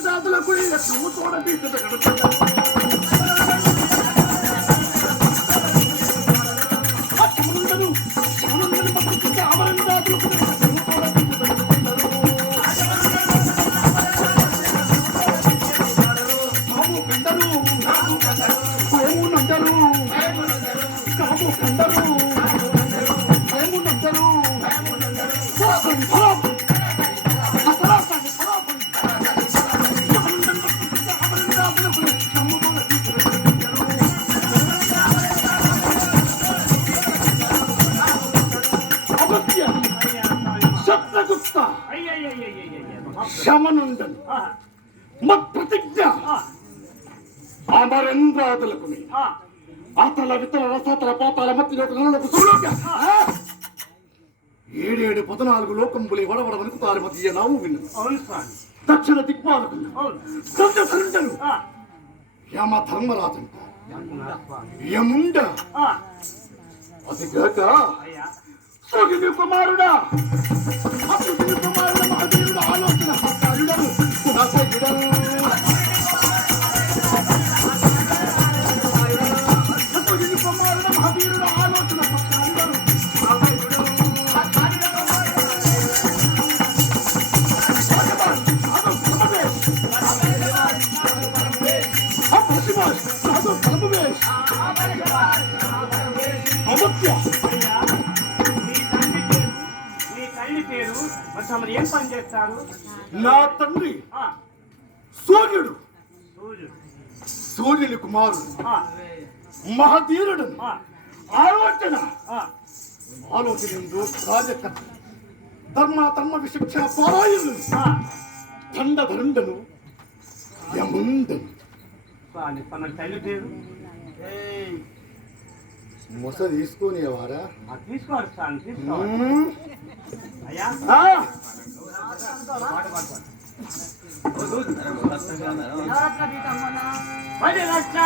అమరందాదులకు నువ్వు తోడ తీర్చదు అమరుండను అమరుండను కందరు భయము కందరు శత్రగుప్త శమనుండను. మత్ ప్రతిజ్ఞ. అమరేంద్రాదులకు అతల వితల రసతల పాతాల మధ్య నరులకు సులోక. ఏడేడు పద్నాలుగు లోకంబులి వడవడ వణుకుతారు మధ్య విన్నది. అవును స్వామి. దక్షిణ సంత ఆ, యమ ధర్మరాజు. యముండ అదిగాక అయ్యా. సుగిని కుమారుడా. మరి తమరు ఏం పని చేస్తారు నా తండ్రి ఆ, సూర్యుడు. సూర్యుడు. సూర్యుని కుమారుడు. ఆ, మహధీరుడు. ఆలోచన. ఆలోచన కార్యకర్త ధర్మ ధర్మ విశిక్షణ పారాయణుడు ఆ. దండధరుండను యముండను మొస తీసుకునేవారా? ఆ, తీసుకోవాలి అయ్యా. పది లక్ష